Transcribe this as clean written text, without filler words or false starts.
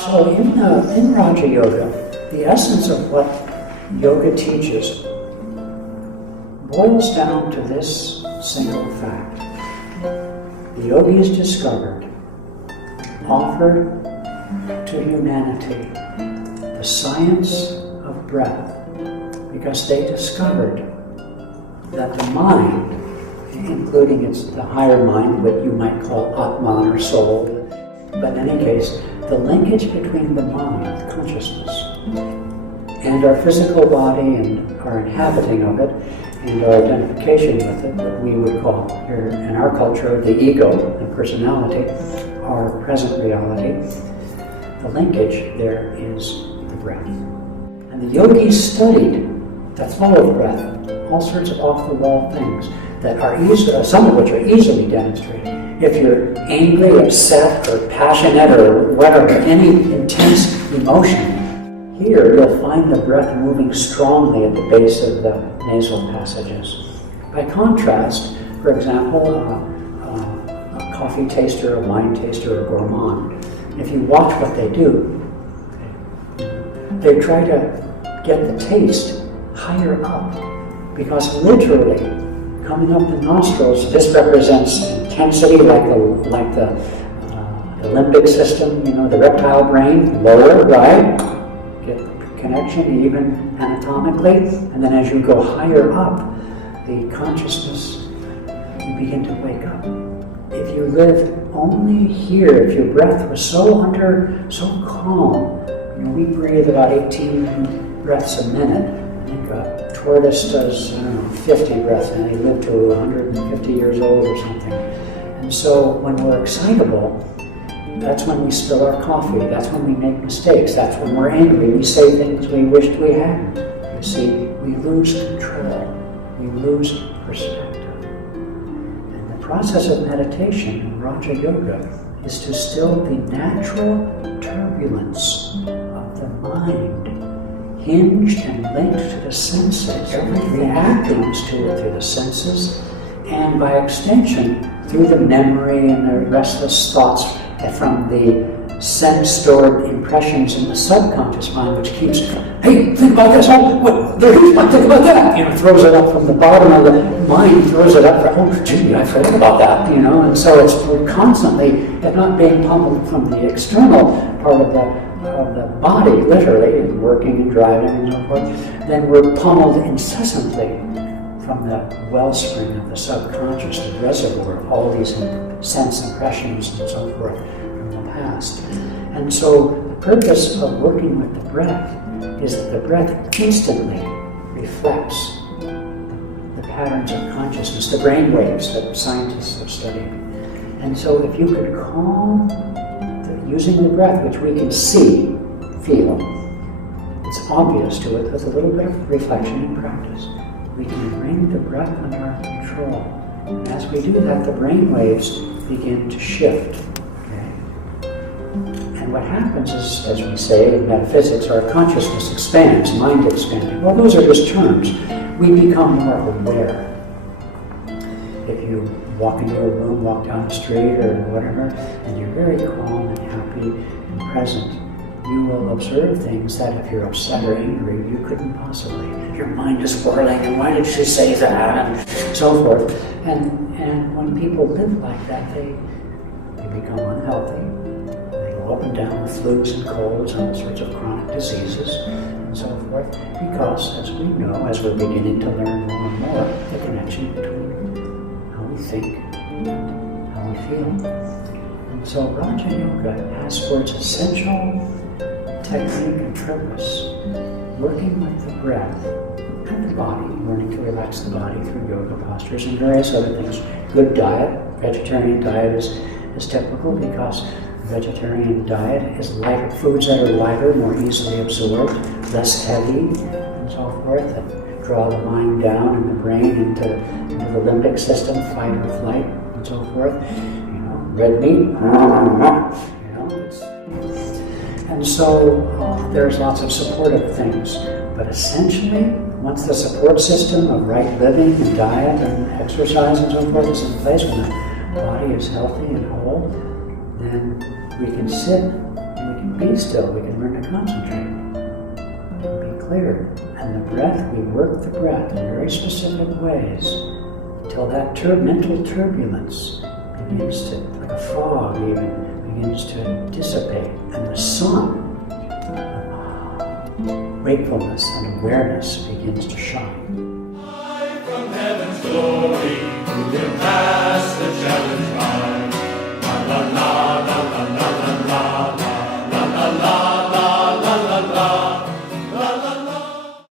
So in Raja Yoga, the essence of what yoga teaches boils down to this single fact. The yogis discovered, offered to humanity the science of breath because they discovered that the mind, including the higher mind, what you might call Atman or soul, but in any case, the linkage between the mind, consciousness, and our physical body and our inhabiting of it and our identification with it, what we would call here in our culture the ego and personality, our present reality, the linkage there is the breath. And the yogis studied the flow of breath, all sorts of off-the-wall things that are some of which are easily demonstrated. If you're angry, upset, or passionate, or whatever, any intense emotion, here you'll find the breath moving strongly at the base of the nasal passages. By contrast, for example, a coffee taster, a wine taster, a gourmand, if you watch what they do, they try to get the taste higher up, because literally coming up the nostrils, this represents intensity, like the limbic system, the reptile brain, lower, right? Get connection even anatomically, and then as you go higher up, the consciousness, you begin to wake up. If you lived only here, if your breath was so calm, we breathe about 18 breaths a minute. I think a tortoise does, 50 breaths, and they live to 150 years old or something. And so when we're excitable, that's when we spill our coffee, that's when we make mistakes, that's when we're angry, we say things we wished we hadn't. You see, we lose control, we lose perspective. And the process of meditation in Raja Yoga is to still the natural turbulence of the mind, hinged and linked to the senses, reacting to it through the senses, and by extension, through the memory and the restless thoughts from the sense-stored impressions in the subconscious mind, which keeps, hey, think about this, think about that, throws it up from the bottom of the mind, throws it up, oh, gee, I forgot about that, and so we're constantly, if not being pummeled from the external part of the body, literally, and working and driving and so forth, then we're pummeled incessantly from the wellspring of the subconscious, the reservoir of all these sense impressions and so forth from the past. And so the purpose of working with the breath is that the breath instantly reflects the patterns of consciousness, the brain waves that scientists have studied. And so if you could calm, using the breath, which we can see, feel, it's obvious to it with a little bit of reflection and practice. We can bring the breath under our control. And as we do that, the brain waves begin to shift. Okay? And what happens is, as we say in metaphysics, our consciousness expands, mind expanding. Well, those are just terms. We become more aware. If you walk into a room, walk down the street or whatever, and you're very calm and happy and present, you will observe things that if you're upset or angry, you couldn't possibly. Your mind is whirling, and why did she say that, and so forth. And when people live like that, they become unhealthy. They go up and down with flus and colds and all sorts of chronic diseases and so forth, because, as we know, as we're beginning to learn more and more, the connection between how we think and how we feel. And so Raja Yoga has for its essential technique and purpose, working with the breath and the body, learning to relax the body through yoga postures and various other things. Good diet, vegetarian diet is typical because vegetarian diet is lighter, foods that are lighter, more easily absorbed, less heavy, and so forth, that draw the mind down and the brain into the limbic system, fight or flight, and so forth. Red meat, and so there's lots of supportive things, but essentially, once the support system of right living and diet and exercise and so forth is in place, when body is healthy and whole, then we can sit and we can be still, we can learn to concentrate, be clear. And the breath, we work the breath in very specific ways till that mental turbulence begins to, like a fog even, begins to dissipate, and the sun, wakefulness and awareness begins to shine. From heaven's glory, who can pass the challenge.